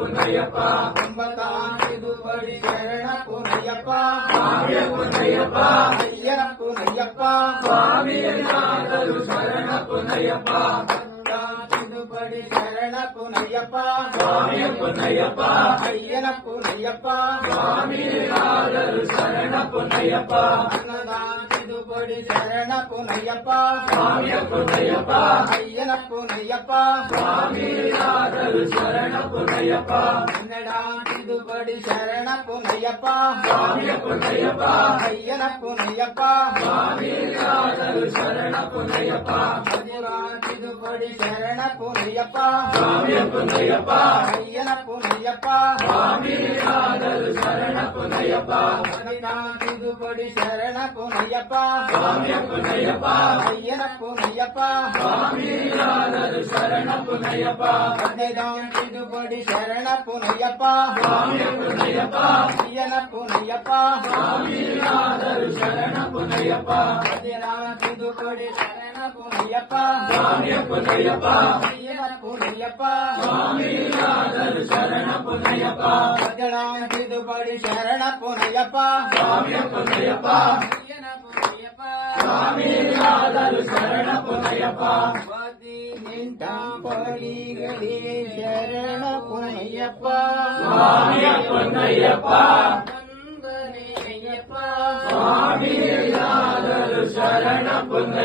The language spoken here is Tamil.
பொன்னையப்பா திருப்படி சரண பொன்னையப்பா சுவாமிய பொன்னையப்பா ஐயன பொன்னையப்பா சுவாமியாதரு சரண பொன்னையப்பா திருப்படி சரண பொன்னையப்பா சுவாமிய பொன்னையப்பா ஐயன பொன்னையப்பா சுவாமியாதரு சரண பொன்னையப்பா திருப்படி சரண பொன்னையப்பா சுவாமிய பொன்னையப்பா ஐயன பொன்னையப்பா சுவாமியாதரு சரண பொன்னையப்பா திருப்படி சரண பொன்னையப்பா சுவாமிய பொன்னையப்பா ஐயன பொன்னையப்பா சுவாமியாதரு சரண பொன்னையப்பா திருப்படி சரண பொன்னையப்பா சுவாமிய பொன்னையப்பா ஐயன பொன்னையப்பா சுவாமியாதரு சரண பொன்னையப்பா திருப்படி சரண பொன்னையப்பா சுவாமிய பொன்னையப்பா ஐயன பொன்னையப்பா சுவாமியாதரு சரண பொன்னையப்பா திருப்படி சரண பொன்னையப்பா சுவாமிய பொன்னையப்பா ஐயன பொன்னையப்பா சுவாமியாதரு சரண பொன்னையப்பா திருப்படி சரண பொன்னையப்பா சுவாமிய பொன்னையப்பா ஐயன பொன்னையப்பா சுவாமியாதரு சரண பொன்னையப்பா திருப்படி சரண பொன்னையப்பா சுவாமிய பொன்னையப்பா ஐயன பொன்னையப்பா சுவாமியாதரு சரண பொன்னையப்பா படிகளே சரண பொன்னையப்பா சுவாமிய பொன்னையப்பா நந்தனேயப்பா சுவாமியாதரு சரண பொன்னையப்பா